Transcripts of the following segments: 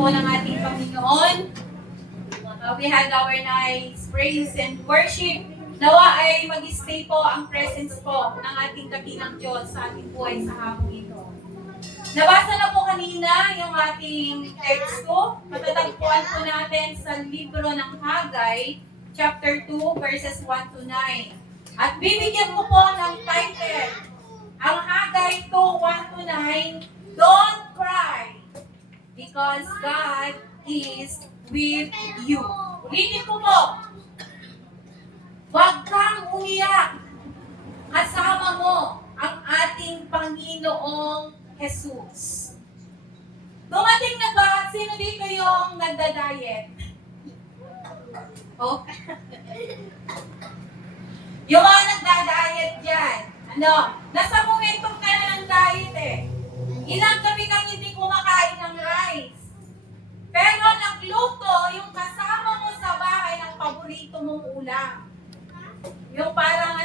po ng ating Panginoon. We had our nice praise and worship. Nawa ay mag-stay po ang presence po ng ating dakilang Diyos sa ating buhay sa hapong ito. Nabasa na po kanina yung ating teksto. Matatagpuan po natin sa libro ng Hagay, chapter 2, verses 1 to 9. At bibigyan ko po ng title, ang Hagay 2, 1 to 9, Don't Cry, because God is with you. Ulitin ko po, huwag kang umiyak. Kasama mo ang ating Panginoong Jesus. Dumating na ba? Sino dito yung nagda-diet? Oh. Yung mga nagda-diet dyan, nasa momentum ka na ng diet eh. Ilang gabi kang hindi kumakain ng rice. Pero nagluto yung kasama mo sa bahay ng paborito mong ulam. Yung parang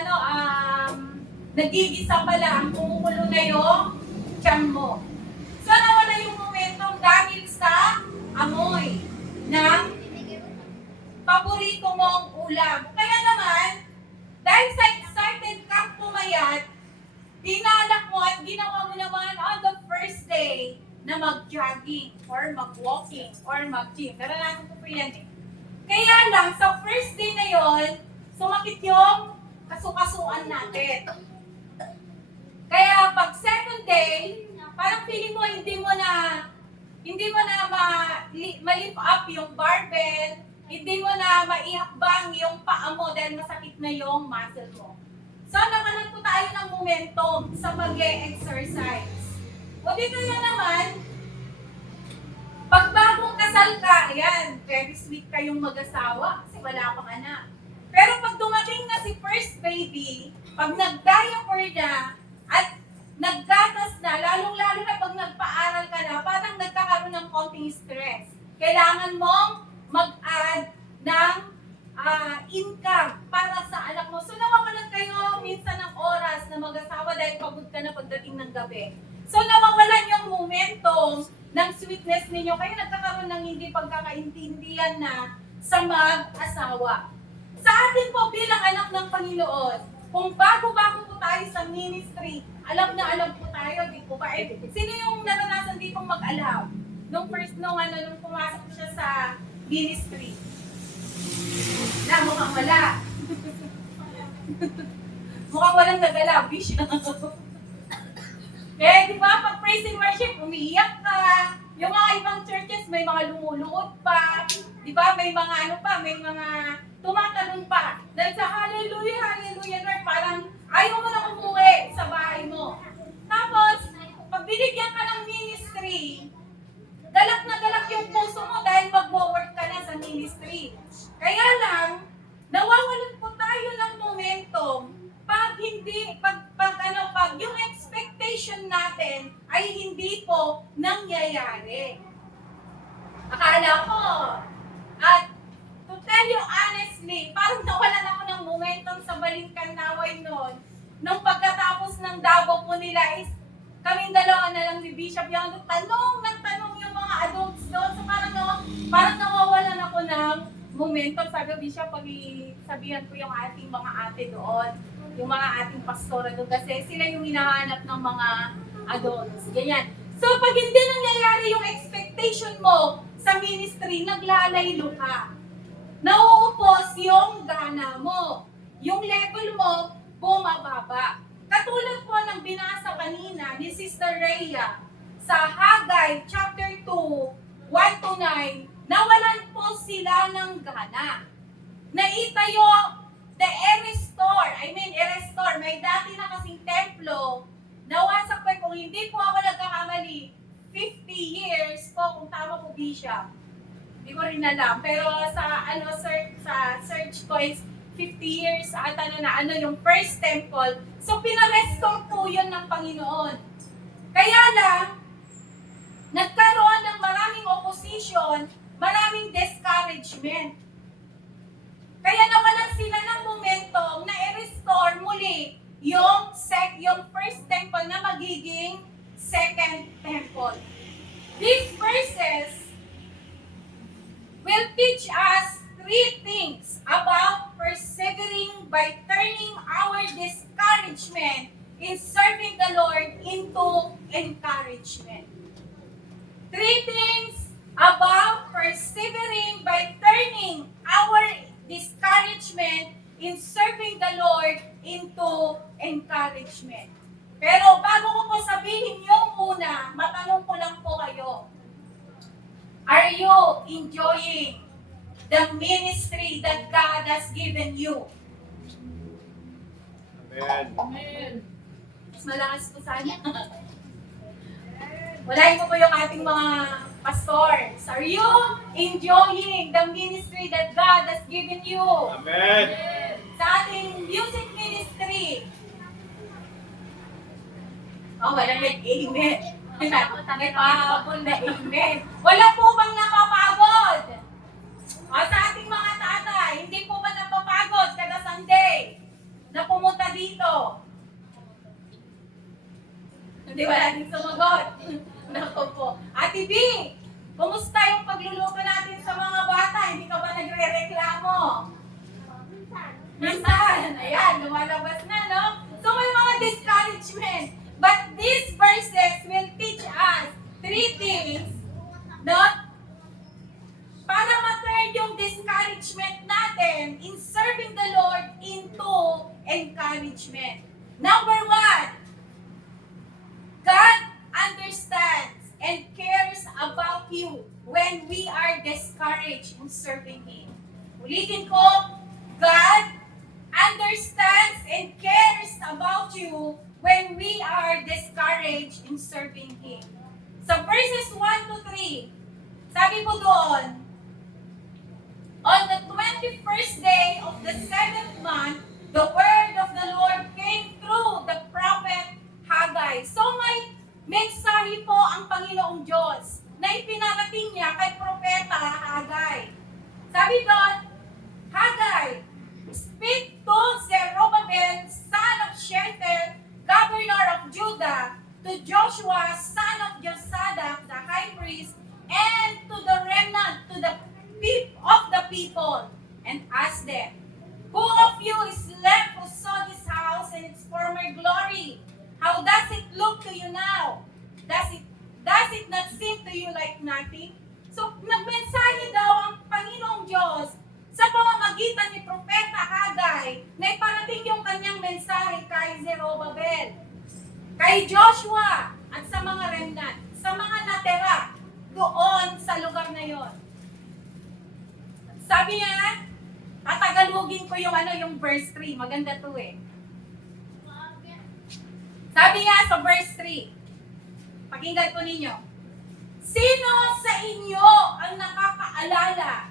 nagigisa pa lang, kumukulo na yung tiyan mo. So nawala yung momentum dahil sa amoy ng paborito mong ulam. Kaya naman, dahil sa excited kang pumayat, pinalak mo at ginawa mo naman on the first day na mag-jogging or mag-walking or mag-gym. Naranasan ko po yan eh. Kaya lang, sa first day na yon, sumakit yung kasukasuan natin. Kaya pag second day, parang feeling mo hindi mo na ma-lift up yung barbell, hindi mo na maihakbang yung paa mo dahil masakit na yung muscle mo. So, nakanan po tayo ng momentum sa mag-exercise. O dito na naman, pag bagong kasal ka, ayan, very sweet kayong mag-asawa kasi wala pang anak. Pero pag dumating na si first baby, pag nag-diaper na at naggatas na, lalong-lalo na pag nagpa-aral ka na, parang nagkakaroon ng konting stress. Kailangan mong mag-add ng income para sa anak mo. So nawawalan kayo minsan ng oras na mag-asawa dahil pagod ka na pagdating ng gabi. So nawawalan yung momentum ng sweetness ninyo. Kaya nagkakaroon ng hindi pagkakaintindihan na sa mag-asawa. Sa atin po bilang anak ng Panginoon, kung bago-bago po tayo sa ministry, alam na alam po tayo, di po ba? Sino yung naranasan ditong mag-alab? Nung pumasok siya sa ministry. Na, mukhang wala. Mukhang walang nagalaw, vision. Eh, di ba, pag praise and worship, umiiyak ka. Yung mga ibang churches, may mga lumuluhod pa. Di ba, may mga may mga tumatalon pa. Dahil sa hallelujah, hallelujah, Lord, parang ayaw mo na umuwi sa bahay mo. Tapos, pag binigyan ka ng ministry, galak na galak yung puso mo dahil mag-work ka na sa ministry. Kaya lang, nawawalan po tayo ng momentum pag yung expectation natin ay hindi po nangyayari. Akala ko, at to tell you honestly, parang nawalan ako ng momentum sa Balingkan Naway noon. Nung pagkatapos ng Davao po nila is, kaming dalawa na lang ni Bishop yung tanong yung mga adults doon. So parang nawawalan ako ng momentum. Sabi ko, Bishop, sabihan ko yung ating mga ate doon, yung mga ating pastora doon, kasi sila yung hinahanap ng mga adults. Ganyan. So pag hindi nangyayari yung expectation mo sa ministry, naglalaylo ka. Nauupos yung gana mo. Yung level mo, bumababa. Katulad po ng binasa kanina ni Sister Rhea sa Hagay chapter 2, 1 to 9, nawalan po sila ng gana. Naitayo the i-restore. May dati na kasing templo, nawasak po, kung hindi po ako nagkakamali, 50 years po, kung tama po, Bishop. Hindi ko rin alam. Pero sa search ko is 50 years yung first temple. So, pinarestore po yun ng Panginoon. Kaya lang, nagkaroon ng maraming opposition, maraming discouragement. Kaya nawalan sila ng momentum na i-restore muli yung first temple na magiging second temple. These verses teach us three things about persevering by turning our discouragement in serving the Lord into encouragement. Three things about persevering by turning our discouragement in serving the Lord into encouragement. Pero bago ko po sabihin yung una, matanong ko lang po kayo. Are you enjoying the ministry that God has given you? Amen. Mas malakas po sana. Walahin mo po yung ating mga pastors. Are you enjoying the ministry that God has given you? Amen. Sa ating music ministry. Oh, wala nag-amen. May pahabol na amen. Wala po bang napapagod? O sa ating mga tatay, hindi po ba napapagod kada Sunday na pumunta dito? Hindi, wala din sumagot. Naku po. Ate B, kumusta yung pagluluto natin sa mga bata? Hindi ka ba nagre-reklamo? Minsan. Ayan, lumalabas na, no? So may mga discouragement. But these verses will teach us three things, no? Para ma-turn yung discouragement natin in serving the Lord into encouragement. Number one, God understands and cares about you when we are discouraged in serving Him. Ulitin ko, God understands and cares about you when we are discouraged in serving Him. Sa verses 1 to 3, sabi po doon, on the 21st day of the 7th month, the word of the Lord came through the prophet Haggai. So may mensahe po ang Panginoong Diyos na ipinarating niya kay propeta Haggai. Sabi doon, Haggai, speak to Zerubbabel, son of Shealtiel, governor of Judah, to Joshua, son of Josadak, the high priest, and to the remnant, to the people, and ask them, who of you is left who saw this house in its former glory? How does it look to you now? Does it not seem to you like nothing? So, nagmensahe daw ang Panginoong Diyos sa pamamagitan ni Propeta Haggai na iparating yung kanyang mensahe kay Zerubbabel, kay Joshua, at sa mga remnant, sa mga natira doon sa lugar na yon. Sabi niya, tatagalugin ko yung verse 3. Maganda to eh. Sabi niya sa verse 3, pakinggan po ninyo. Sino sa inyo ang nakakaalala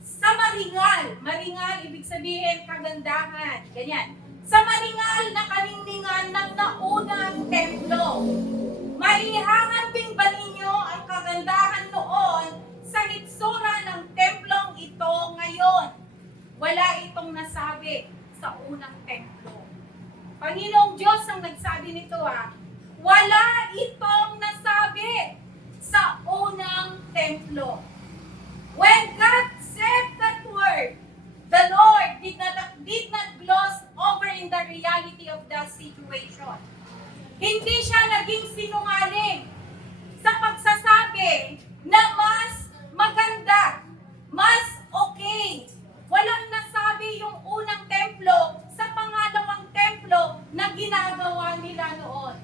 sa maringal? Maringal, ibig sabihin kagandahan. Ganyan. Sa maringal na kaningningan ng naunang templo. Maihahambing ba ninyo ang kagandahan noon sa hitsura ng templong ito ngayon? Wala itong nasabi sa unang templo. Panginoong Diyos ang nagsabi nito wala itong nasabi sa unang templo. When God said that word, the Lord did not gloss over in the reality of the situation. Hindi siya naging sinungaling sa pagsasabi na mas maganda, mas okay. Walang nasabi yung unang templo sa pangalawang templo na ginagawa nila noon.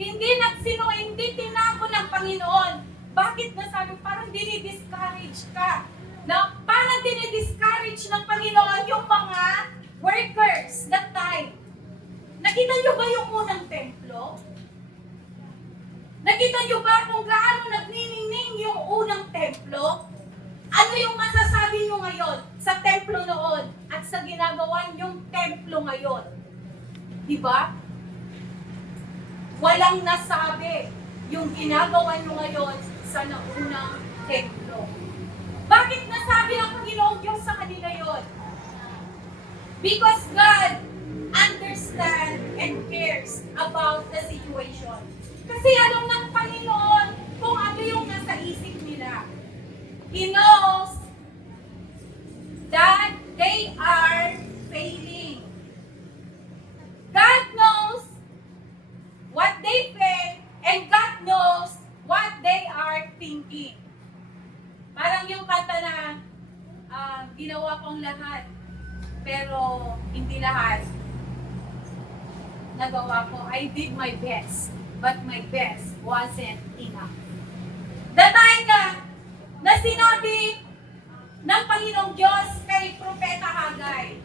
Hindi tinago ng Panginoon. Bakit nasabi? Parang dinidiscourage ka. Parang dinidiscourage ng Panginoon yung mga workers that time. Nakita nyo ba yung unang templo? Nakita nyo ba kung gaano nagniningning yung unang templo? Ano yung masasabi nyo ngayon sa templo noon at sa ginagawa yung templo ngayon? Diba? Walang nasabi yung ginagawa nyo ngayon sa naunang templo. Bakit nasabi ng Panginoong Diyos sa kanila yon? Because God understands and cares about the situation. Kasi alam ng Panginoon kung ano yung nasa isip nila. He knows ginawa ko ang lahat. Pero hindi lahat nagawa ko. I did my best, but my best wasn't enough. The time na sinabi ng Panginoong Diyos kay Propeta Hagay,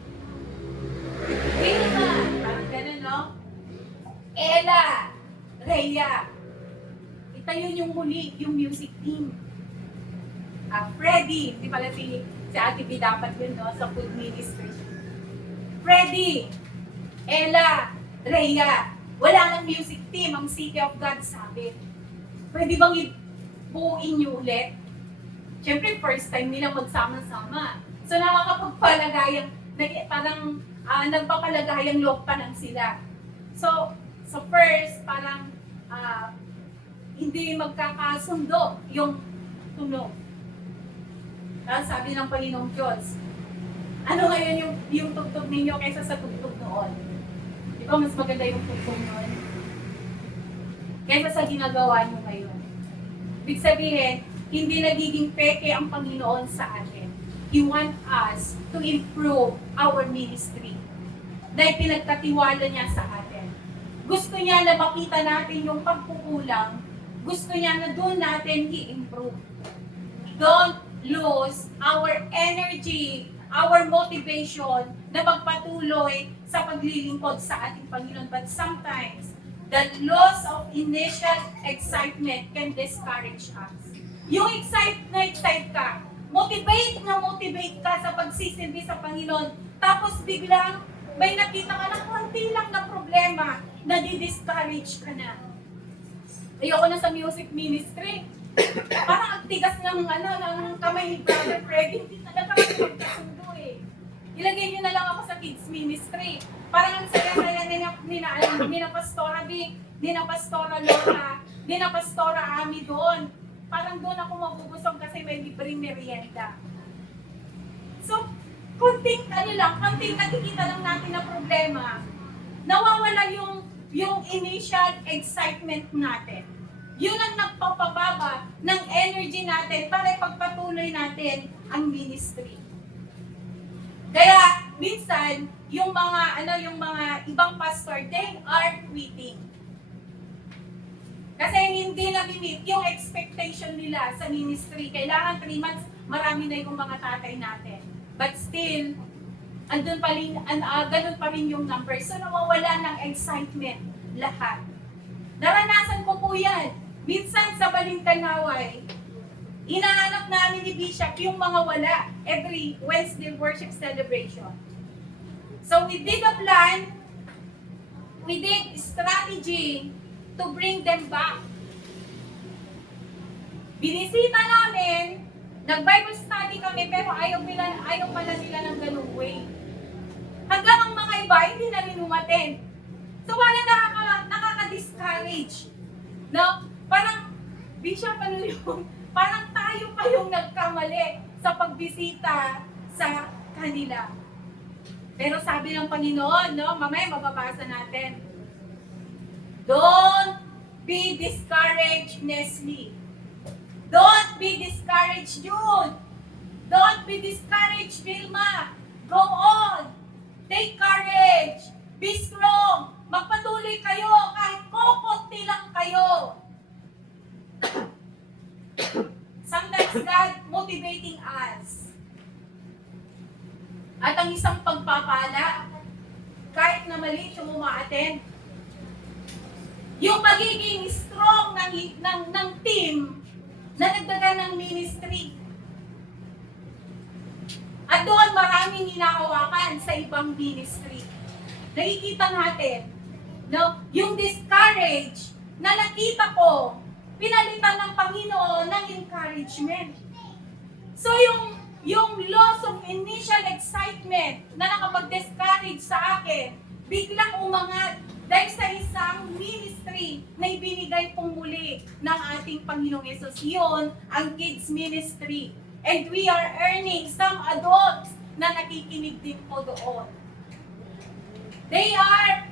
Vilma, parang ganun, no? Ella, Rhea, itayo yung muli yung music team. Freddy, di pala si Ate B dapat yun, no? Sa food ministry. Freddy, Ella, Rhea, wala nang music team, ang City of God sabi. Pwede bang buuin niyo ulit? Siyempre, first time nilang magsama-sama. So, nakakapagpalagayang, parang nagpapalagayang loob pa lang sila. So first, parang hindi magkakasundo yung tunog. Tapos sabi ng Panginoong Diyos, ano ngayon yung tugtog ninyo kaysa sa tugtog noon? Di ba mas maganda yung tugtog noon? Kaysa sa ginagawa nyo ngayon. Ibig sabihin, hindi nagiging peke ang Panginoon sa atin. He wants us to improve our ministry. Dahil pinagkatiwala niya sa atin. Gusto niya na makita natin yung pagkukulang. Gusto niya na doon natin i-improve. Don't lose our energy, our motivation na magpatuloy sa paglilingkod sa ating Panginoon. But sometimes, the loss of initial excitement can discourage us. Yung excite ka, motivate ka sa pagsisilbi sa Panginoon, tapos biglang may nakita ka na konti lang na problema, nadi-discourage ka na. Ayoko na sa music ministry. Parang ang tigas ng kamay ni Brother Freddy, hindi talaga kami magkasundo eh. Ilagay niyo na lang ako sa kids ministry. Parang ang saya-saya nina Pastora Vic, nina Pastora Lola, nina Pastora Ami doon. Parang doon ako mabubusog kasi may libreng merienda. So, konting nakikita lang natin na problema, nawawala yung initial excitement natin. Yun ang nagpapababa ng energy natin para ipagpatuloy natin ang ministry. Kaya, minsan, yung mga ibang pastor, they are quitting. Kasi hindi na-meet yung expectation nila sa ministry. Kailangan 3 months, marami na yung mga tatay natin. But still, ganun pa rin yung numbers. So, nawawala ng excitement lahat. Naranasan ko po yan. Minsan sa Balintaway, inahanap namin ni Bishop yung mga wala every Wednesday worship celebration. So, we did a plan, we did strategy to bring them back. Binisita namin, nag-Bible study kami, pero ayaw pala nila ng ganung way. Hanggang ang mga iba, hindi na rin umattend. So, parang nakaka-discourage. No? Parang, Bishop, parang tayo pa yung nagkamali sa pagbisita sa kanila. Pero sabi ng Panginoon, no? Mamaya mababasa natin. Don't be discouraged, Nestle. Don't be discouraged, Jude. Don't be discouraged, Vilma. Go on. Take courage. Be strong. Magpatuloy kayo kahit kukunti lang kayo. Sometimes God motivating us. At ang isang pagpapala, kahit na maliit yung umaattend, yung pagiging strong ng team na nagdagan ng ministry. At doon maraming hinahawakan sa ibang ministry. Nakikita natin, no, yung discourage na nakita ko, pinalitan ng Panginoon ng encouragement. So yung loss of initial excitement na nakapag-discourage sa akin, biglang umangat dahil sa isang ministry na ibinigay pong muli ng ating Panginoong Yesus. Yun ang kids ministry. And we are earning some adults na nakikinig din po doon. They are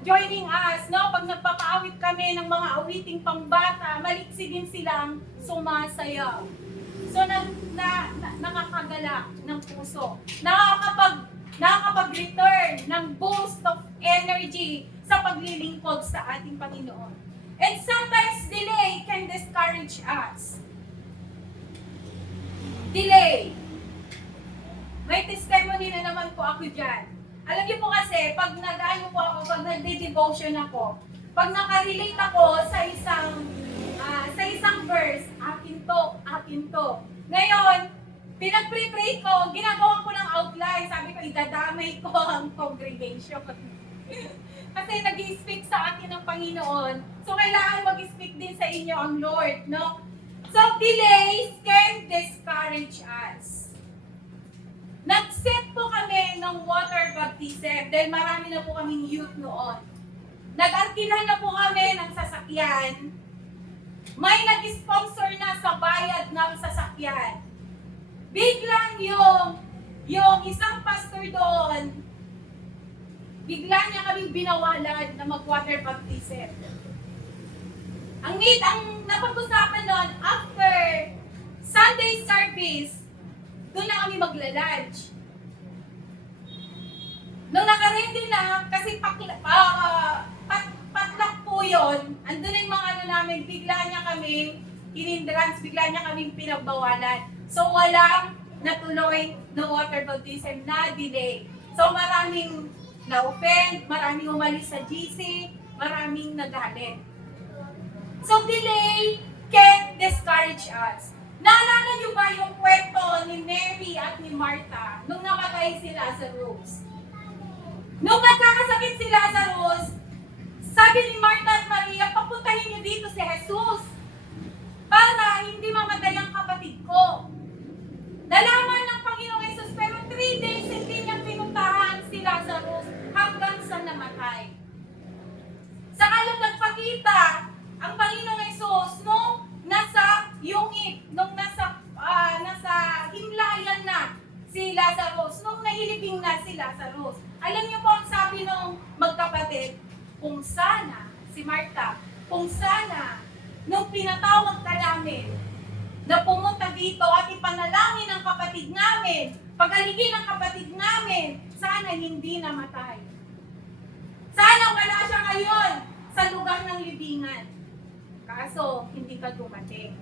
joining us, no? Pag nagpapaawit kami ng mga awiting pambata, maliksi din silang sumasayaw. So So, nakakagalak ng puso. Nakakapag-return ng boost of energy sa paglilingkod sa ating Panginoon. And sometimes delay can discourage us. Delay. May testimony na naman po ako dyan. Alam niyo po kasi, pag nagde-devotion ako, pag nakarelate ako sa isang verse, akin to. Ngayon, pinag-pray ko, ginagawa ko ng outline. Sabi ko, idadamay ko ang congregation. Kasi nag-i-speak sa akin ng Panginoon. So, kailangan mag-speak din sa inyo ang Lord, no? So, delays can discourage us. Nag-set po kami ng water baptism dahil marami na po kaming youth noon. Nag-arkilan na po kami ng sasakyan. May nag-sponsor na sa bayad ng sasakyan. Biglang yung isang pastor doon, bigla niya kaming binawalan na mag-water baptism. Ang napag-usapan noon, after Sunday service, doon na kami magla-lunch. Nung nakaready na, kasi patlak po yun, andun na yung mga namin, bigla niya kaming hinindrance, bigla niya kaming pinagbawalan. So walang natuloy na water baptism na delay. So maraming na-offend, maraming umalis sa GC, maraming nagalit. So delay can discourage us. Naalala niyo ba yung kwento ni Mary at ni Martha nung namatay si Lazarus? Nung nagkakasakit si Lazarus, sabi ni Martha at Maria, papuntahin niyo dito si Jesus para hindi mamatay ang kapatid ko. Nalaman ng Panginoong Jesus, pero 3 days hindi niya pinuntahan si Lazarus hanggang sa namatay. Saka lang nagpakita ang Panginoong Jesus nung nasa yungit, nung nasa himlayan na si Lazarus, nung nahilibing na si Lazarus. Alam niyo po ang sabi ng magkapatid, kung sana, si Martha, kung sana, nung pinatawag ka namin, na pumunta dito at ipanalangin ang kapatid namin, pagaligin ang kapatid namin, sana hindi namatay. Sana wala siya ngayon sa lugar ng libingan. Kaso, hindi ka dumating.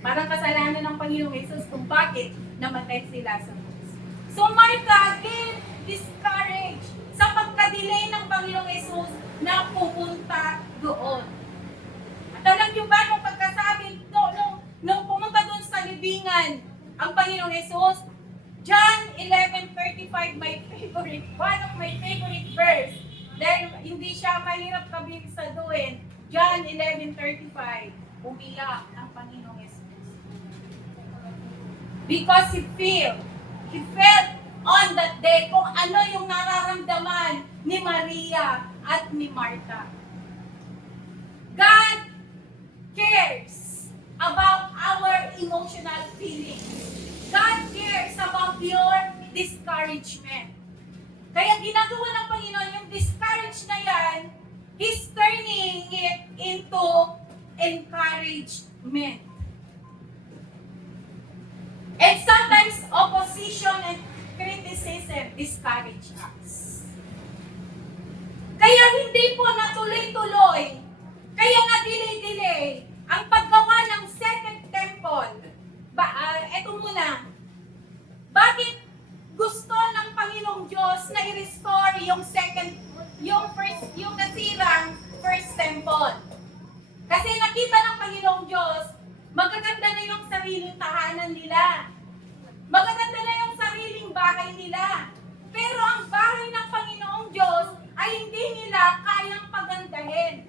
Parang kasalanan ng Panginoong Jesus kung bakit namatay si Lazarus. So Martha, again, discouraged sa pagka-delay ng Panginoong Jesus na pupunta doon. At alam niyo ba, nung pagkasabi, nung pumunta doon sa libingan, ang Panginoong Jesus, John 11:35, my favorite, one of my favorite verse. Dahil hindi siya mahirap kabisaduhin. John 11:35, umiyak ang Panginoong Jesus. Because he felt on that day kung ano yung nararamdaman ni Maria at ni Martha. God cares about our emotional feelings. God cares about your discouragement. Kaya ginagawa ng Panginoon yung discourage na yan, He's turning it into encouragement. And sometimes opposition and criticism discourage us. Kaya hindi po natuloy-tuloy, kaya na-delay-delay ang paggawa ng second temple. Eto muna, bakit gusto ng Panginoong Diyos na i-restore yung nasirang first temple? Kasi nakita ng Panginoong Diyos, magaganda na yung sariling tahanan nila. Magaganda na yung sariling bahay nila. Pero ang bahay ng Panginoong Diyos ay hindi nila kayang pagandahin.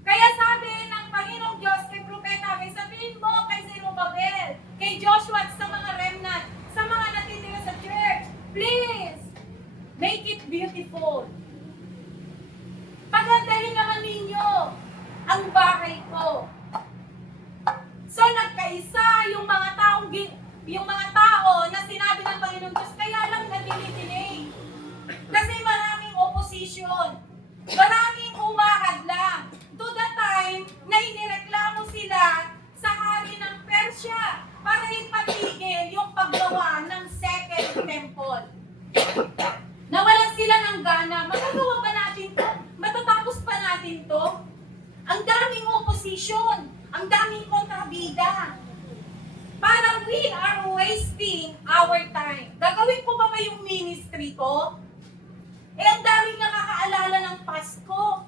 Kaya sabi ng Panginoong Diyos kay Propeta, sabihin mo kay Zerubbabel, kay Joshua at sa mga remnant, sa mga natitira sa church, please, make it beautiful. Pagandahin naman ninyo ang bahay ko. So nagkaisa yung mga tao na sinabi ng Panginoong Diyos, kaya lang na-delay. Kasi maraming opposition. Maraming umahad lang. To the time na inireklamo sila sa hari ng Persia siya para ipatigil yung paggawa ng second temple. Nawalan sila ng gana. Magagawa ba natin to? Matatapos pa natin to? Ang daming opposition. Ang daming kontrabida. Parang we are wasting our time. Gagawin ko ba yung ministry ko? Ang daming nakakaalala ng Pasko.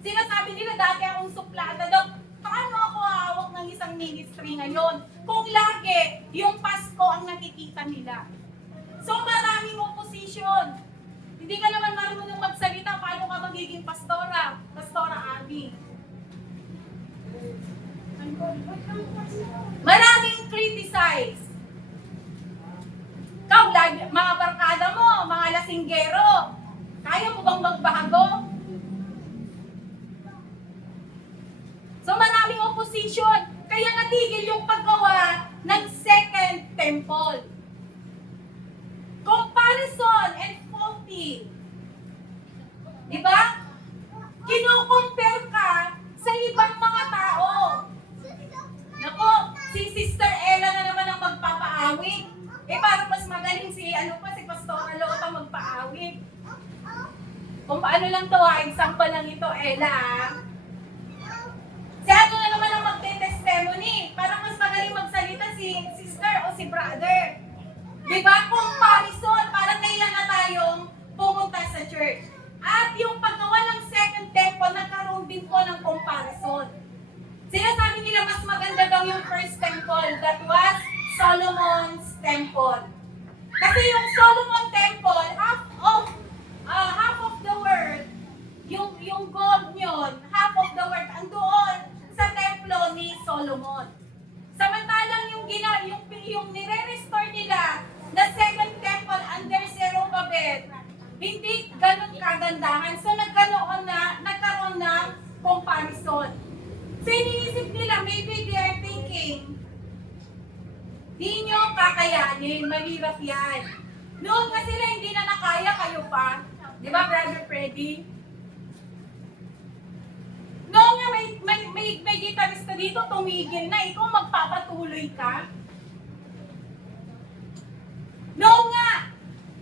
Sinasabi nila dati akong suplada daw, paano ako hawak ng isang ministry ngayon? Kung lagi yung Pasko ang nakikita nila. So maraming opposition. Hindi ka naman marunong magsalita, paano ka magiging pastora? Pastora Abby. Maraming criticize. Mga barkada mo, mga lasinggero, kaya mo bang magbago? So maraming opposition. Kaya natigil yung paggawa ng second temple. Comparison and faulty. Diba? Kino-compare ka sa ibang mga tao. Nako, si Sister Ella na naman ang magpapaawit. Parang mas magaling si Pastora Lota magpaawit. Kung paano lang to example lang ito, Ella. Si ano na naman ang magte-testimony. Parang mas magaling magsalita si sister o si brother. Diba? Comparison. Parang nailan na tayong pumunta sa church. At yung paggawa ng second temple, nagkaroon din po ng comparison. Sinasabi nila mas maganda daw yung first temple, that was Solomon's temple. Kasi yung Solomon temple, half of the world, yung gold nyon, half of the world, andoon sa templo ni Solomon. Samantalang yung nire-restore nila na second temple under Zerubbabel, hindi ganun kagandahan. So nagkaroon ng comparison. So iniisip nila, maybe they are thinking, di nyo kakayanin, mahirap yan. Noon nga sila hindi na nakaya, kayo pa. Di ba, Brother Freddy? Noon nga may gitarista dito, tumigil na, ikaw magpapatuloy ka. Noon nga,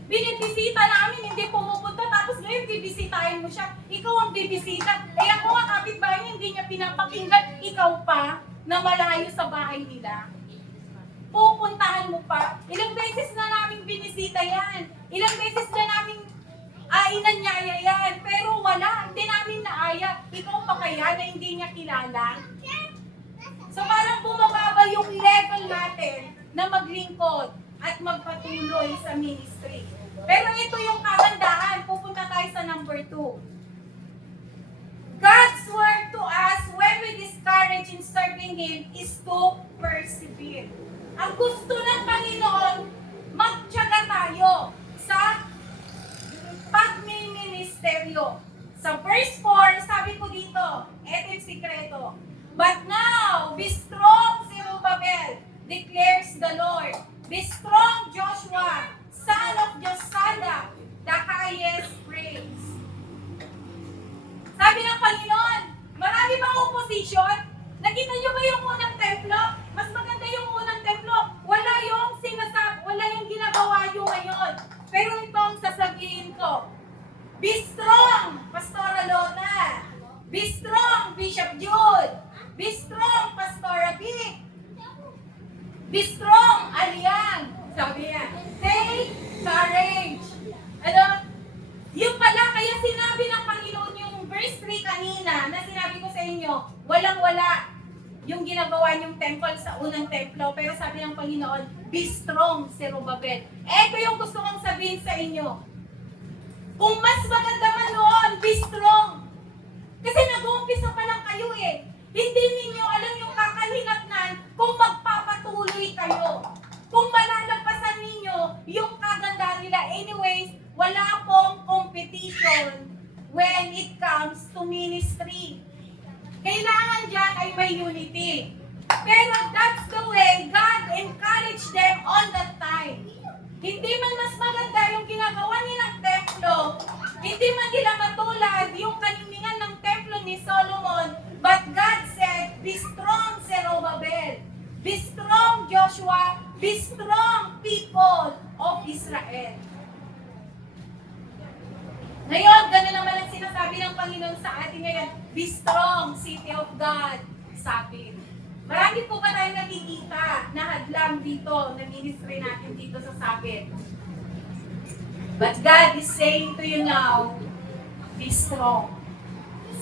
binibisita namin, hindi pumupunta, tapos ngayon bibisitahin mo siya, ikaw ang bibisita. Eh ako nga, kapitbahay niya, hindi niya pinapakinggan, ikaw pa, na malayo sa bahay nila. Pupuntahan mo pa. Ilang beses na namin binisita yan. Ilang beses na namin inanyaya yan. Pero wala, hindi namin naaya. Ikaw pa kaya na hindi niya kilala? So parang bumababa yung level natin na maglingkod at magpatuloy sa ministry. Pero ito yung kagandahan. Pupunta tayo sa number 2. God's word to us when we discourage in serving Him is to persevere. Ang gusto ng Panginoon, magtiyaga tayo sa pagmiministeryo. Sa verse 4, sabi ko dito, eto yung sikreto. But now, be strong, Zerubbabel, declares the Lord. Be strong, Joshua, son of Josiah, the highest praise. Sabi ng Panginoon, marami bang opposition? Nakita niyo ba yung unang templo? Mas maganda yung unang templo. Wala yung ginagawa nyo ngayon. Pero ito ang sasabihin ko. Be strong, Pastora Lota. Be strong, Bishop Jude. Be strong, Pastora Vic. Be strong, Alian. Sabi niya, take courage. Yung pala, kaya sinabi ng Panginoon yung verse 3 kanina, na sinabi ko sa inyo, walang-wala yung ginagawa niyong temple sa unang templo. Pero sabi ng Panginoon, be strong, Zerubbabel. Ito yung gusto kong sabihin sa inyo. Kung mas maganda man noon, be strong. Kasi nag-uumpisa pa lang kayo eh. Hindi ninyo alam yung kakahinatnan kung magpapatuloy kayo. Kung malalampasan ninyo yung kagandahan nila. Anyways, wala pong competition when it comes to ministry. Kailangan dyan ay may unity. Pero that's the way God encouraged them on that time. Hindi man mas maganda yung ginagawa nilang templo, hindi man nila matulad yung kaniningan ng templo ni Solomon, but God said, be strong, Zerubbabel. Be Joshua, be strong, people of Israel. Ngayon, gano'n naman ang sinasabi ng Panginoon sa atin ngayon, be strong, city of God, sabi. Marami po ba tayong nakikita na hadlang dito, na ministry natin dito sa Sabit? But God is saying to you now, be strong,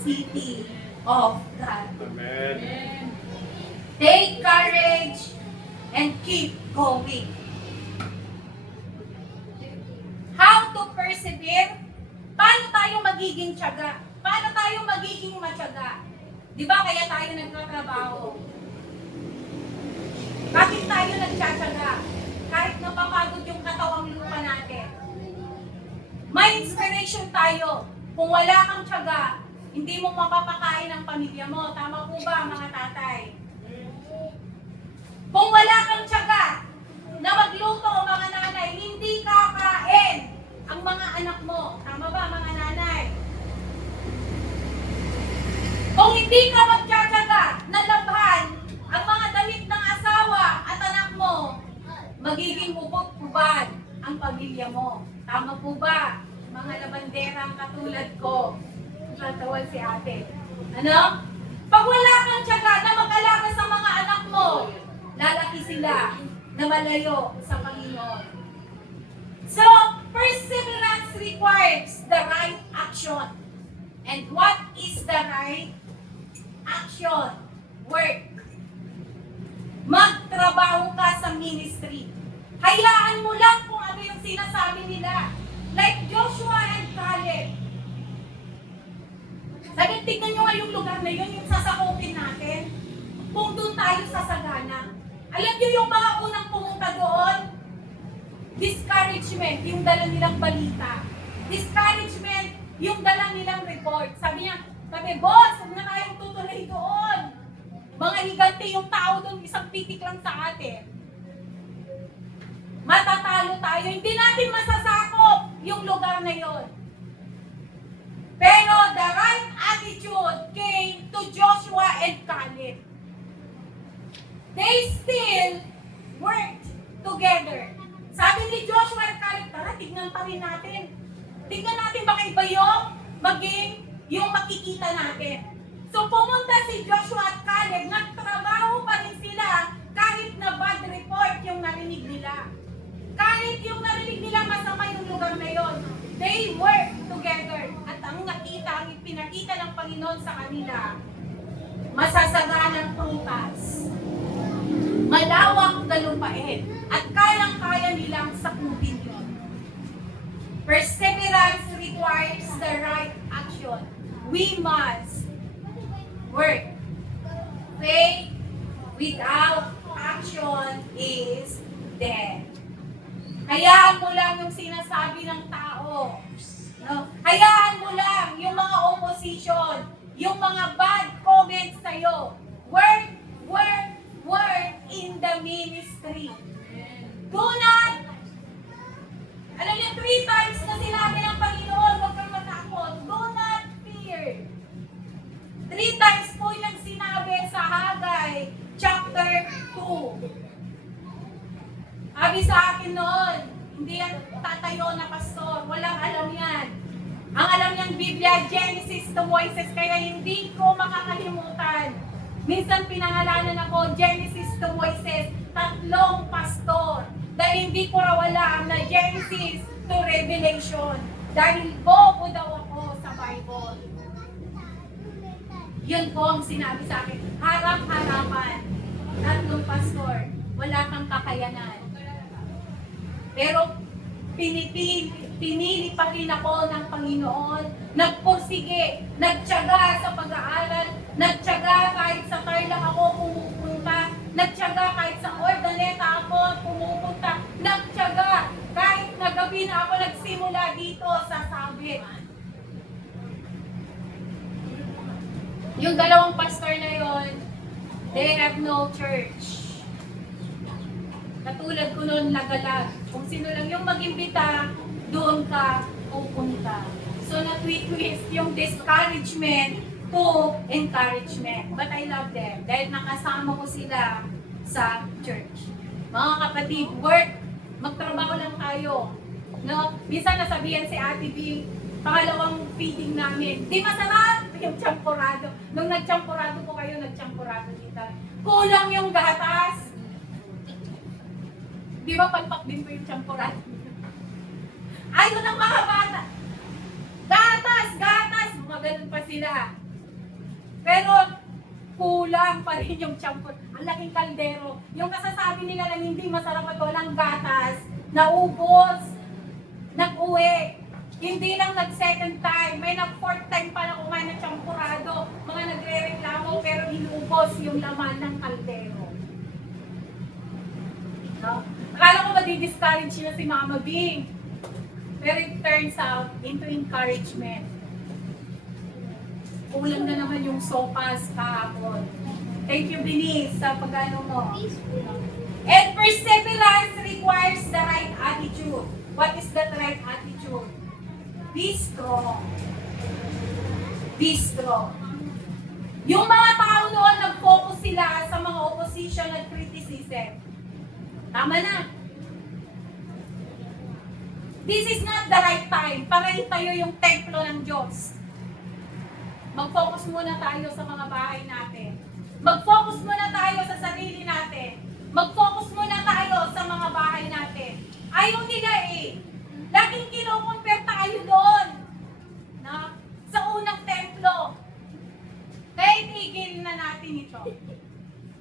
city of God. Amen. Take courage and keep going. How to persevere? Paano tayo magiging tiyaga? Paano tayo magiging matyaga? Di ba kaya tayo nagtatrabaho? Bakit tayo nagtsatsaga? Kahit napapagod yung katawang lupa natin. May inspiration tayo. Kung wala kang tiyaga, hindi mo mapapakain ang pamilya mo. Tama po ba, mga tatay? Kung wala kang tiyaga na magluto, mga nanay, hindi kakain ang mga anak mo. Tama ba, mga nanay? Kung hindi ka magtsatsaga na labhan ang mga damit ng asawa at anak mo, magiging ubod-ubad ang pamilya mo. Tama po ba, mga labanderang katulad ko? Natawan si ate. Ano? Pag wala kang tiyaga na mag-alaga sa mga anak mo, lalaki sila na malayo sa Panginoon. So, perseverance requires the right action. And what is the right action? Work. Magtrabaho ka sa ministry. Hayaan mo lang kung ano yung sinasabi nila. Like Joshua and Caleb. Sabi, tignan nyo nga yung lugar na yun, yung sasakupin natin. Kung doon tayo sasagana. Alam nyo yung mga unang pumunta doon? Discouragement, yung dala nilang balita. Discouragement, yung dala nilang report. Sabi niya, boss, huwag na tayong tutuloy doon. Mga higante yung tao doon, isang pitik lang sa atin. Matatalo tayo. Hindi natin masasakop yung lugar na yon. Pero the right attitude came to Joshua and Caleb. They still worked together. Sabi ni Joshua at Caleb, tara, tignan pa rin natin. Tignan natin baka iba yung maging yung makikita natin. So pumunta si Joshua at Caleb, nagtrabaho pa rin sila kahit na bad report yung narinig nila. Kahit yung narinig nila masama yung lugar na yon, they work together. At ang nakita, ang ipinakita ng Panginoon sa kanila, masasaganang prutas, malawak na lupain, at kayang-kaya nilang sakupin yun. Perseverance requires the right action. We must work. Faith without action is dead. Hayaan mo lang yung sinasabi ng tao. No? Hayaan mo lang yung mga opposition, yung mga bad comments sa'yo. Work, work, work in the ministry. Do not, alam niyo, 3 times na sinabi ng Panginoon, huwag kang matakot. Do not fear. 3 times po yung sinabi sa Haggai, chapter 2. Sabi sa akin noon, hindi yan tatayo na pastor, walang alam yan. Ang alam niyang Biblia, Genesis to Moises, kaya hindi ko makakalimutan. Minsan pinangalanan ako, Genesis to Moises, 3 pastor. Dahil hindi ko raw alam na Genesis to Revelation. Dahil bobo daw ako sa Bible. Yun po ang sinabi sa akin, harap-harapan, 3 pastor, wala kang kakayanan. Pero pinili pa rin ako ng Panginoon, nagpursige, nagtiyaga sa pag-aaral, nagtiyaga kahit sa Tarlac ako pumupunta, nagtiyaga kahit sa Ordaneta ako pumupunta, nagtiyaga kahit na gabi na ako nagsimula dito sa Sabit. Yung 2 pastor na yon, they have no church. Katulad ko noon, nagalag. Kung sino lang yung mag-imbita, doon ka pupunta. So na-twist yung discouragement to encouragement. But I love them. Dahil nakasama ko sila sa church. Mga kapatid, work, magtrabaho lang tayo. No? Minsan nasabihan si Ate B, pangalawang feeding namin, di masarap yung champurado. Nung nagchampurado po kayo, nagchampurado kita. Kulang yung gatas. Di ba palpak din po yung champurado? Ayaw ng mga bata. Gatas, gatas! Maganon pa sila. Pero kulang pa rin yung champur. Ang laking kaldero. Yung kasasabi nila na hindi masarap at walang gatas, naubos, nag-uwi. Hindi lang nag-second time, may nag-fourth time pa na kumain ng champurado. Mga nagre-reklamo pero inubos yung laman ng kaldero. No? Akala ko madi-discourage na si Mama Bing. Pero it turns out into encouragement. Kulang na naman yung sopas kahapon. Thank you, Binis, sa pag-ano mo. And perseverance requires the right attitude. What is that right attitude? Be strong. Be strong. Yung mga tao noon, nag-focus sila sa mga opposition at criticism. Tama na. This is not the right time para itayo yung templo ng Diyos. Mag-focus muna tayo sa mga bahay natin. Mag-focus muna tayo sa sarili natin. Mag-focus muna tayo sa mga bahay natin. Ayaw nila eh. Laging kino-compare tayo doon. Na? Sa unang templo. Kaya itigil na natin ito.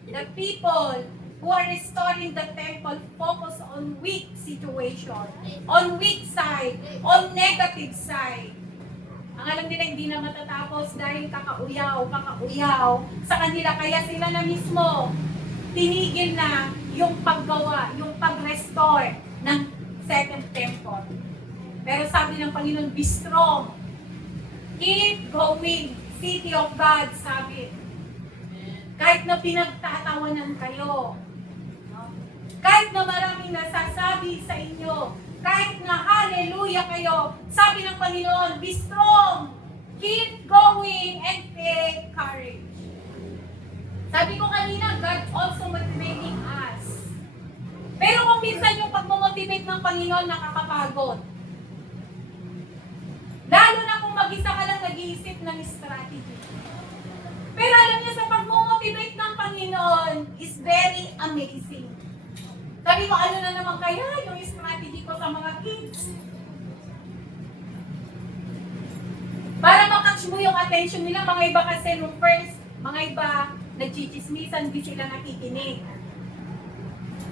The people who are restoring the temple focus on weak situation, on weak side, on negative side. Ang alam nila hindi na matatapos dahil kakauyaw sa kanila. Kaya sila na mismo tinigil na yung paggawa, yung pag-restore ng second temple. Pero sabi ng Panginoon, be strong. Keep going. City of God, sabi. Kahit na pinagtatawanan kayo, no? Kahit na maraming nasasabi sa inyo, kahit na hallelujah kayo, sabi ng Panginoon, be strong, keep going, and take courage. Sabi ko kanina, God also motivating us. Pero kung minsan yung pagmomotivate ng Panginoon nakakapagod. Lalo na kung mag-isa ka lang nag-iisip ng strategy. Pero alam niyo, sa pag-motivate ng Panginoon is very amazing. Sabi ko, ano na naman kaya yung strategy ko sa mga kids? Para makatch mo yung attention nila, mga iba kasi nung first, mga iba nagchichismisan, di sila nakikinig.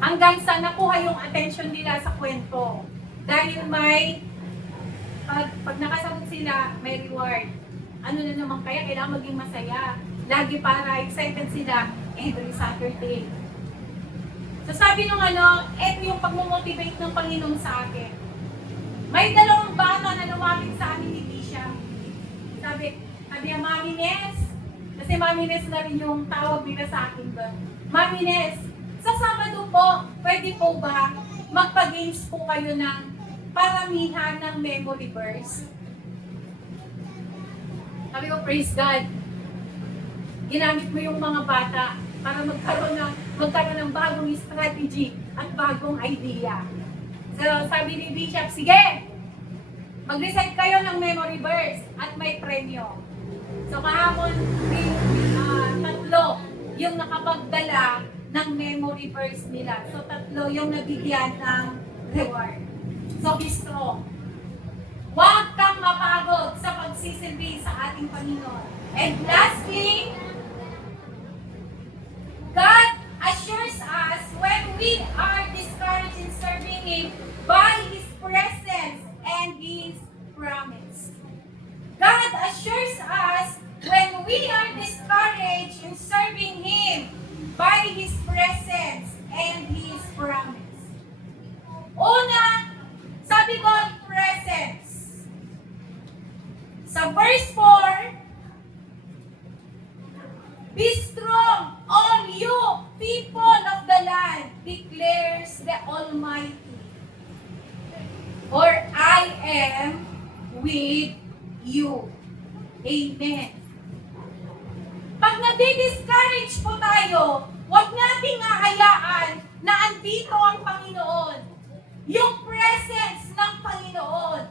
Hanggang sa nakuha yung attention nila sa kwento. Dahil may, pag nakasagot sila, may reward. Ano na naman kaya, kailangan maging masaya. Lagi para excited sila every Saturday. So sabi nung eto yung pagmomotivate ng Panginoon sa akin. May dalawang bata na lumapit sa amin ni Bisha. Sabi niya, Mami Nes, kasi Mami Nes na rin yung tawag nila sa akin doon. Mami Nes, sa Sabado po, pwede po ba magpa-games po kayo ng paramihan ng memory verse? Sabi ko, praise God. Ginamit mo yung mga bata para magkaroon ng bagong strategy at bagong idea. So, sabi ni Bishop, sige, mag-recite kayo ng memory verse at may premyo. So, kahapon, tatlo yung nakapagdala ng memory verse nila. So, tatlo yung nabigyan ng reward. So, be strong. Huwag kang mapagod sa pagsisilbi sa ating Panginoon. And lastly, God assures us when we are discouraged in serving Him by His presence and His promise. God assures us when we are discouraged in serving Him by His presence and His promise. Una, sabi ko, presence. Sa verse 4, be strong, all you people of the land, declares the Almighty. For I am with you. Amen. Pag nadi-discourage po tayo, Huwag nating hahayaan na andito ang Panginoon. Yung presence ng Panginoon.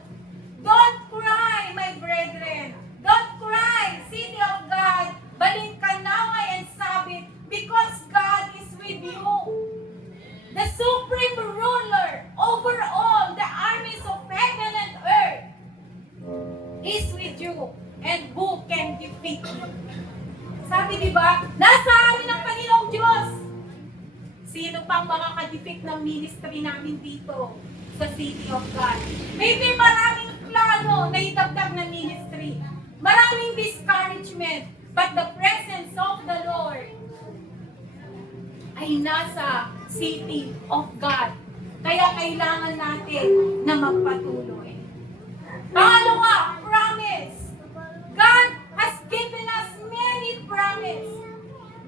Don't cry, my brethren. Don't cry, city of God. Balingkanaway and sabit, because God is with you. The supreme ruler over all the armies of heaven and earth is with you. And who can defeat you? Sabi diba, nasa amin ang Panginoong Diyos. Sino pang makaka-defeat ng ministry namin dito sa City of God? Maybe maraming plano na idagdag na ministry. Maraming discouragement. But the presence of the Lord ay nasa City of God. Kaya kailangan natin na magpatuloy. Pangalawa, promise. God has given us many promise.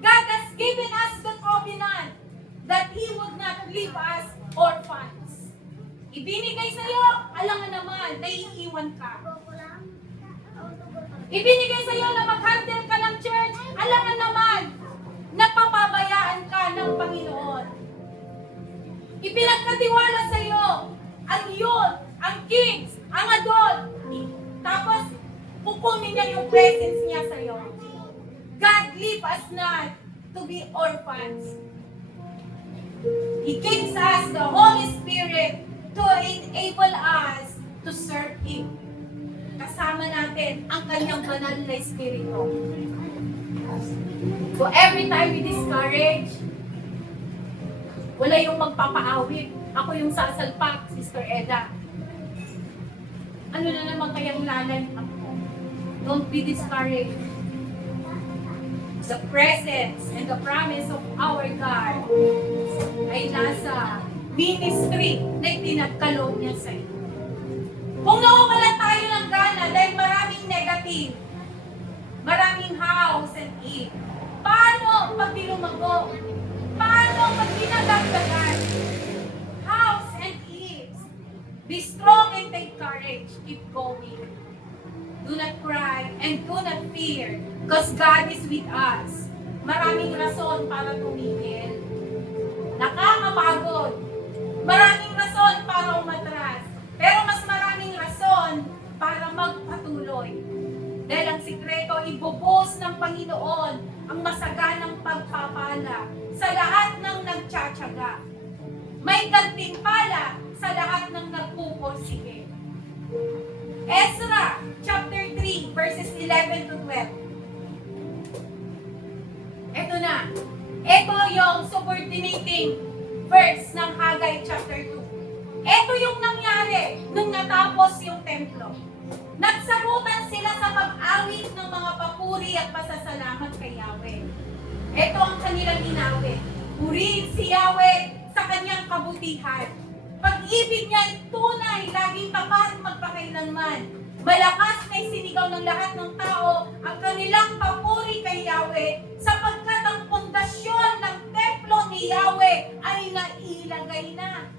God has given us the covenant that He would not leave us orphans. Ibinigay sa iyo, alangan naman, naiiwan ka. Ibinigay sa iyo na mag-handle ka ng church, alangan naman, napapabayaan ka ng Panginoon. Ipinagkatiwala sa iyo ang youth, ang kids, ang adult. Tapos, kukunin niya yung presence niya sa iyo. God leave us not to be orphans. He gives us the Holy Spirit to enable us to serve Him. Kasama natin ang kanyang banal na Espiritu. So every time we discourage, wala yung magpapaawit. Ako yung sasalpak, Sister Eda. Ano na naman kayang lalan ako? Don't be discouraged. The presence and the promise of our God ay nasa ministry na itinagkaloob niya sa iyo. Kung nawawalan tayo ng gana dahil maraming negative, maraming house and eat, paano pag bilumago? Paano pag dinadagdagan? House and eat. Be strong and take courage. Keep going. Do not cry and do not fear, because God is with us. Maraming rason para tumigil. Nakakapagod. Maraming rason para umatras. Pero mas maraming rason para magpatuloy. Dahil ang sikreto, ibubuhos ng Panginoon ang masaganang pagpapala sa lahat ng nagtsatsaga. May gantimpala sa lahat ng nagpupursige. Ezra chapter 3 verses 11 to 12. Ito na. Ito yung subordinating verse ng Haggai chapter 2. Ito yung nangyari nung natapos yung templo. Nagsabutan sila sa pag-awit ng mga papuri at pasasalamat kay Yahweh. Ito ang kanilang inawit. Purihin si Yahweh sa kanyang kabutihan. Pag-ibig niya ay tunay, laging tapat magpakailanman. Malakas na isinigaw ng lahat ng tao ang kanilang papuri kay Yahweh, sapagkat ang pundasyon ng templo ni Yahweh ay nailagay na.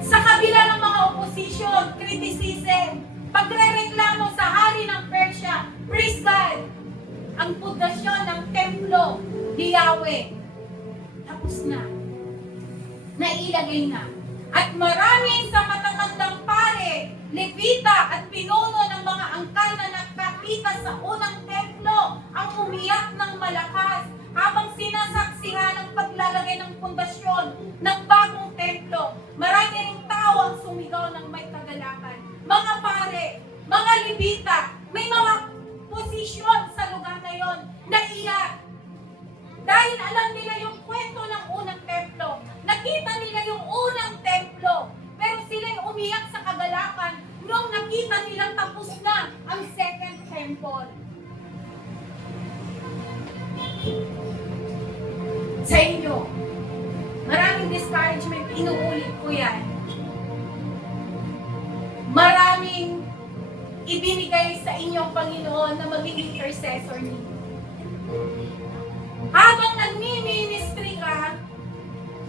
Sa kabila ng mga opposition, criticism, pagrereklamo sa hari ng Persia, praise God, ang pundasyon ng templo ni Yahweh tapos na. Nailagay na. At marami sa matatandang pare, Levita at pinuno ng mga angkan na nakakita sa unang templo ang umiyak ng malakas habang sinasaksihan ang paglalagay ng pundasyon ng bagong templo. Marami ring tao ang sumigaw ng may kagalakan. Mga pare, mga Levita, may mga posisyon sa lugar na yon na iyak. Dahil alam nila yung kwento ng unang templo. Nakita nila yung unang templo. Pero sila'y umiyak sa kagalakan nung nakita nilang tapos na ang second temple. Sa inyo, maraming discouragement, inuulit ko yan. Maraming ibinigay sa inyong Panginoon na maging intercessor ninyo. Habang nagmi-ministry ka,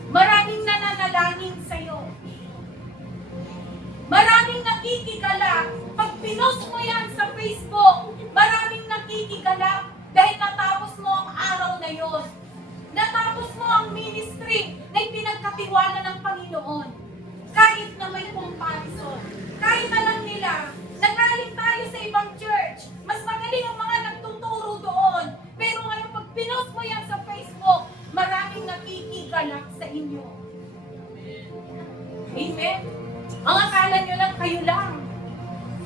maraming nananalangin sa'yo. Maraming nakikigala. Pag pinost mo yan sa Facebook, maraming nakikigala. nakikigalak dahil natapos mo ang araw na yon. Natapos mo ang ministry na ipinagkatiwala ng Panginoon. Kahit na may comparison, kahit alam nila, nagaling tayo sa ibang church, mas magaling ang mga nagtuturo doon. Pero ngayon pag pinost mo yan sa Facebook, maraming nakikigalak sa inyo. Amen? Ang akala nyo lang, kayo lang.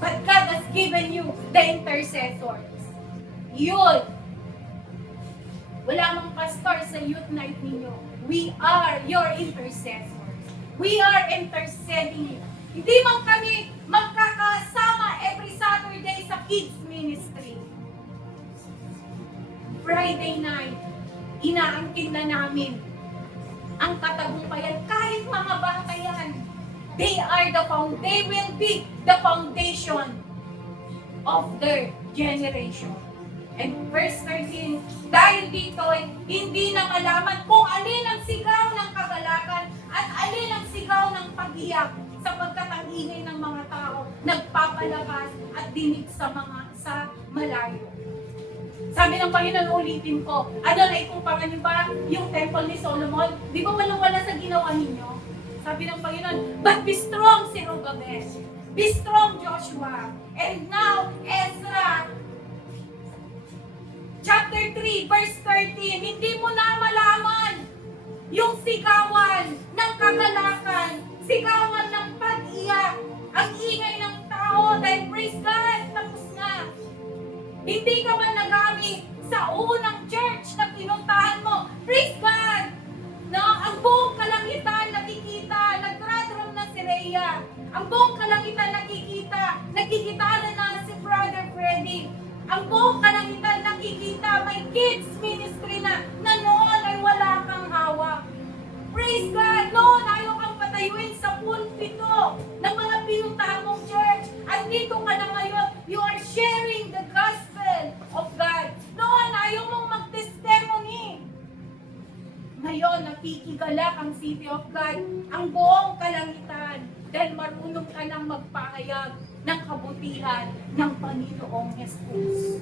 But God has given you the intercessors. Yun. Wala mang pastor sa youth night ninyo. We are your intercessors. We are interceding you. Hindi man kami magkakasama every Saturday sa kids ministry. Friday night, inaangkin na namin ang katagumpayan kahit mga bata yan. They will be the foundation of their generation. And verse 13, dahil dito hindi na malaman kung alin ang sigaw ng kagalakan at alin ang sigaw ng pag-iyak sapagkat ang ingay ng mga tao nagpapalabas at dinig sa malayo. Sabi ng Panginoon, ulitin ko, Adonai, kung pangalan ba yung temple ni Solomon, di ba walang-wala sa ginawa ninyo? Sabi ng Panginoon, but be strong, Zerubbabel. Be strong, Joshua. And now, Ezra, chapter 3, verse 13, hindi mo na malaman yung sigawan ng kagalakan, sigawan ng pag-iyak, ang ingay ng tao dahil praise God, tapos na. Hindi ka man nagamit sa unang church na pinuntahan mo. Praise God! No, ang buong kalangitan nakikita, nag-graduate na si Rhea. Ang buong kalangitan nakikita na si Brother Freddy. Ang buong kalangitan nakikita, may kids ministry na noon ay wala kang hawak. Praise God! Noon ayaw kang patayuin sa pulpito ng mga pinuntahan mong church. Andito ka na ngayon, you are sharing the gospel of God. Noon ayaw mong mag-testimony. Ngayon, nakikigalak ang City of God, ang buong kalangitan, dahil marunong ka nang magpahayag ng kabutihan ng Panginoong Jesus.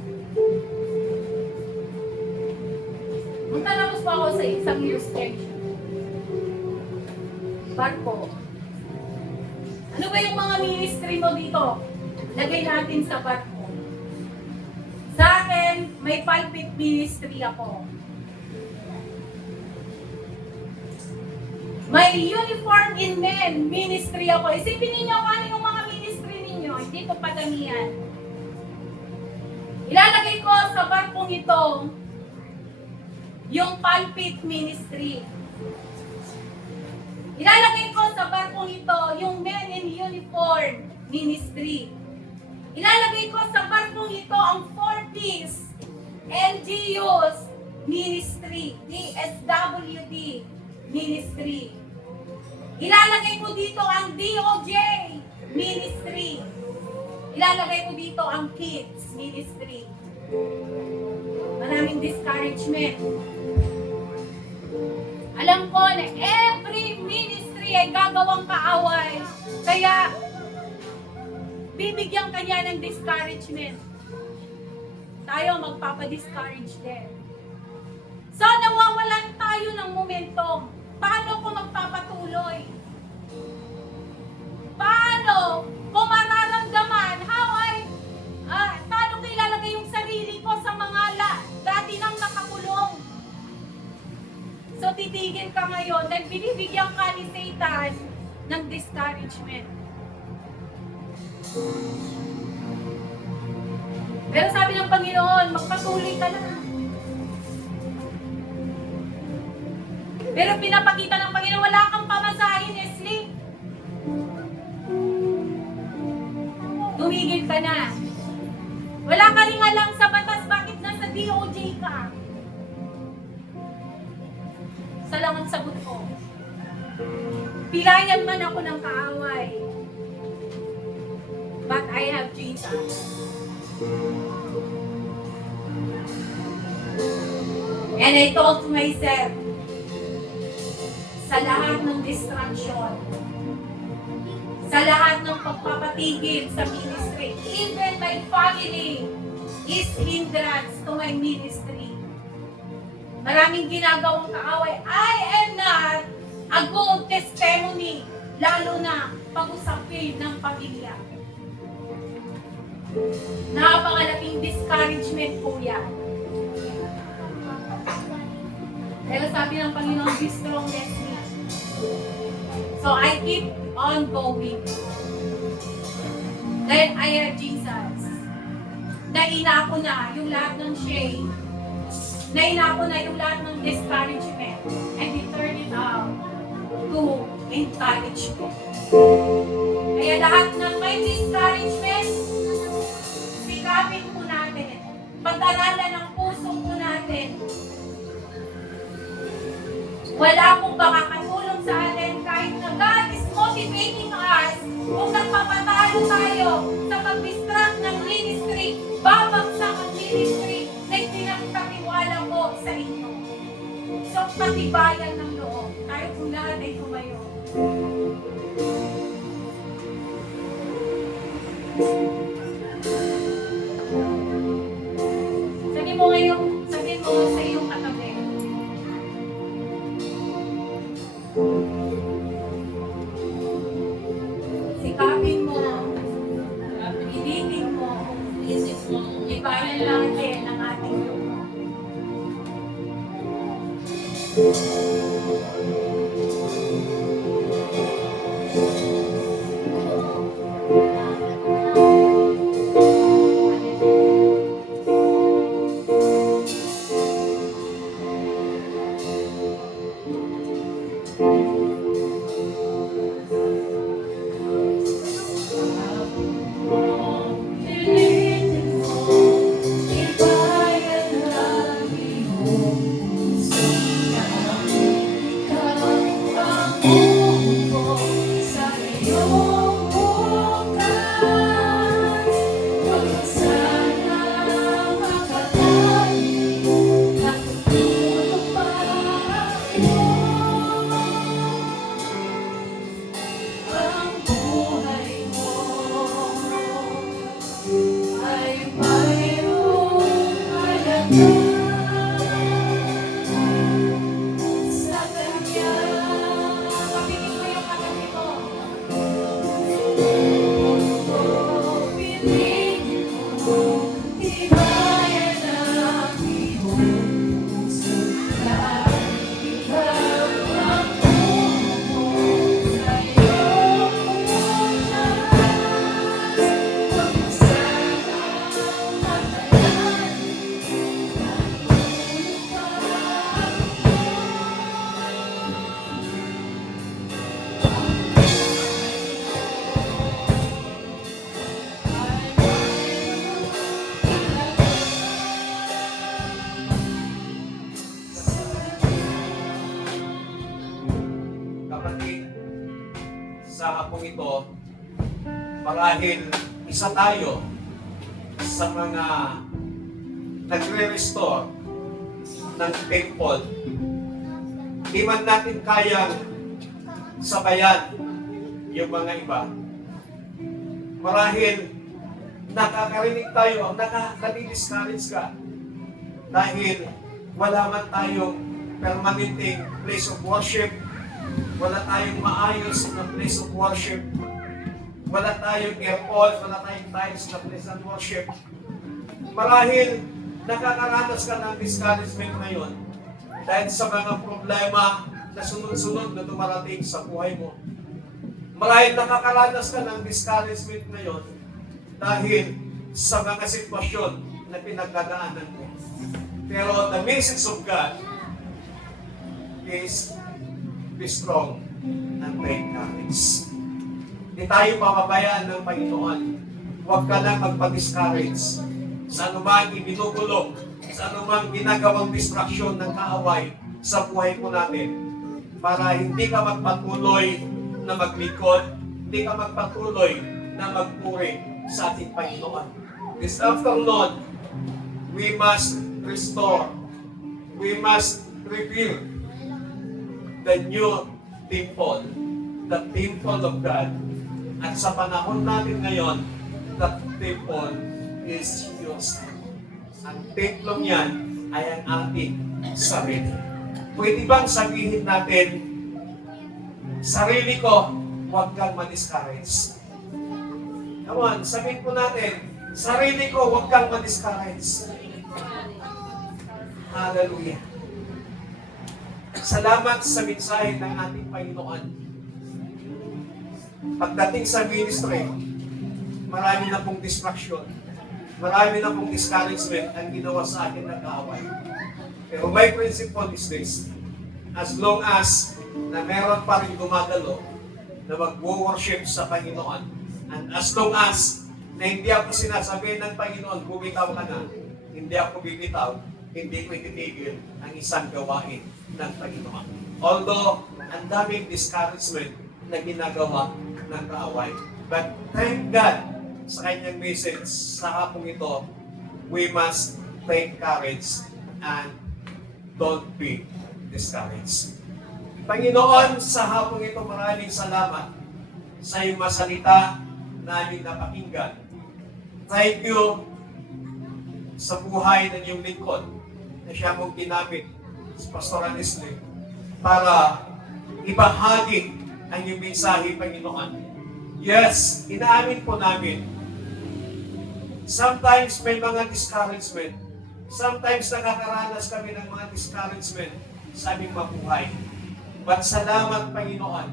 Magtatapos pa ako sa isang illustration. Barko. Ano ba yung mga ministry mo dito? Lagay natin sa barko. Sa akin, may pulpit ministry ako. May uniform in men ministry ako. Isipin ninyo kung ano yung mga ministry ninyo. Hindi ko padamihan. Ilalagay ko sa barkong ito yung pulpit ministry. Ilalagay ko sa barkong ito yung men in uniform ministry. Ilalagay ko sa barkong ito ang 4Ps, LGUs ministry, DSWD ministry. Ilalagay ko dito ang DOJ ministry. Ilalagay ko dito ang kids ministry. Maraming discouragement. Alam ko na every ministry ay gagawang kaaway. Kaya, bibigyan kanya ng discouragement. Tayo magpapadiscourage din. So, nawawalan tayo ng momentum. Paano ko magpapatuloy? Paano ko mararamdaman? Paano ko ilalagay yung sarili ko sa mga dati nang nakakulong? So, titigil ka ngayon dahil binibigyan ka ni Satan ng discouragement. Pero sabi ng Panginoon, magpatuloy ka na. Pero pinapakita ng Panginoon, wala kang pamasahin, Leslie. Tumigil ka na. Wala ka rin alam sa batas, bakit nasa DOJ ka? Sa lang ang sagot ko. Pilayan man ako ng kaaway. But I have Jesus. And I told myself, sa lahat ng distraction, sa lahat ng pagpapatigil sa ministry, even my family, is hindrance to my ministry. Maraming ginagawang kaaway. I am not a good testimony, lalo na pag-usapin ng pamilya. Napakalaking discouragement po yan. Kaya sabi ng Panginoon, be strong, Leslie. So I keep on going. Then I have Jesus. Naina ko na yung lahat ng shame. Naina ko na yung lahat ng discouragement. And He turned it out to encouragement. Kaya lahat ng may discouragement, sikapin po natin. Pag-aralan ng puso po natin. Wala pong makakatulong sa atin kahit na God is motivating us. Kung nagpapatalo tayo sa pag-distract ng ministry, babagsak ang ministry na pinagkatiwala ko sa inyo. So, patibayan ng loob. Tayo kung lahat ay tumayo. Sabihin mo sa iyong katabi. Sikapin mo, ibigin mo, ibayan natin ang ating loob. Sa hapong ito, marahil isa tayo sa mga nagre-restore ng temple. Di man natin kayang sabayan yung mga iba. Marahil nakakarinig tayo, nakaka-discourage ka dahil wala man tayong permanenteng place of worship. Wala tayong maayos na place of worship. Wala tayong aircon, wala tayong tiles na place of worship. Marahil nakakaranas ka ng discouragement ngayon dahil sa mga problema na sunod-sunod na dumarating sa buhay mo. Marahil nakakaranas ka ng discouragement ngayon dahil sa mga sitwasyon na pinagdadaanan mo. Pero the message of God is be strong and take courage. Hindi tayo papabayaan ng Panginoon. Huwag ka lang magpa-discourage sa anumang ibinugulong, sa anumang ginagawang distraksyon ng kaaway sa buhay po natin para hindi ka magpatuloy na maglingkod, hindi ka magpatuloy na magpuri sa ating Panginoon. This afternoon, we must restore, we must rebuild the new temple, the temple of God. At sa panahon natin ngayon, that temple is yours. ang templong yan ay ang ating sarili. Pwede bang sabihin natin, sarili ko, huwag kang ma-discourage. Come on, sabihin po natin, sarili ko, huwag kang ma-discourage. Hallelujah. Salamat sa mensahe ng ating Panginoon. Pagdating sa ministry, marami na pong distraction. Marami na pong discouragement ang ginawa sa akin ng kaaway. Pero my principle is this, as long as na meron pa rin gumagalo na mag-worship sa Panginoon, and as long as na hindi ako sinasabi ng Panginoon, bumitaw ka na, hindi ako bibitaw, hindi ko ititigil ang isang gawain ng Panginoon. Although, ang daming discouragement na ginagawa ng kaaway. But thank God sa kanyang message sa hapong ito, we must take courage and don't be discouraged. Panginoon, sa hapong ito, maraming salamat sa iyong masalita na aming napakinggan. Thank you sa buhay ng iyong lingkod na siya mong ginamit sa Pastor Leslie para ibahagi ang iyong mensahe, Panginoon. Yes, inaamin po namin. Sometimes may mga discouragement. Sometimes nakakaranas kami ng mga discouragement sa aming mabuhay. But salamat, Panginoon,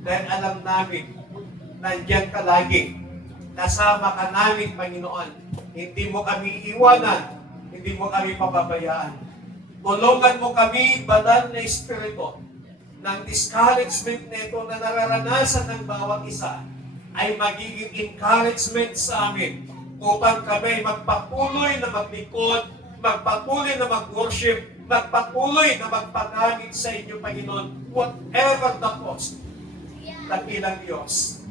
dahil alam namin, nandiyan ka lagi. Nasama ka namin, Panginoon. Hindi mo kami iwanan. Hindi mo kami papabayaan. Tulungan mo kami, banal na Espiritu, ng discouragement nito na nararanasan ng bawat isa ay magiging encouragement sa amin upang kami magpatuloy na maglingkod, magpatuloy na mag-worship, magpatuloy na magpagamit sa inyo, Panginoon, whatever the cost. Dakilang Diyos,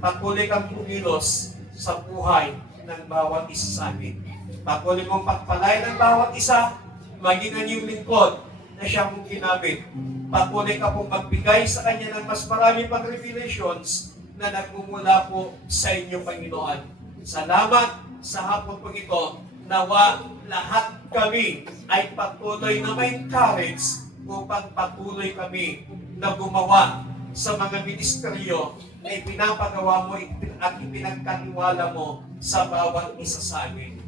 patuloy kang kumilos sa buhay ng bawat isa sa amin. Patuloy mong pagpalay ng bawat isa, maging ang iyong lingkod na siya mong ginamit. Patuloy ka pong magbigay sa kanya ng mas marami pang revelations na nagmumula po sa inyo, Panginoon. Salamat sa hapon po ito, nawa lahat kami ay patuloy na may courage upang patuloy kami na gumawa sa mga ministeryo na ipinapagawa mo at ipinagkatiwala mo sa bawat isa sa amin.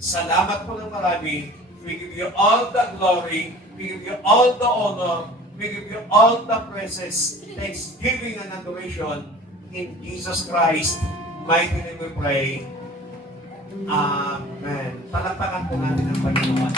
Salamat po ng marami. We give you all the glory. We give you all the honor. We give you all the praises, thanksgiving and adoration. In Jesus Christ, mighty name we pray. Amen. Palakpakan po natin ang Panginoon.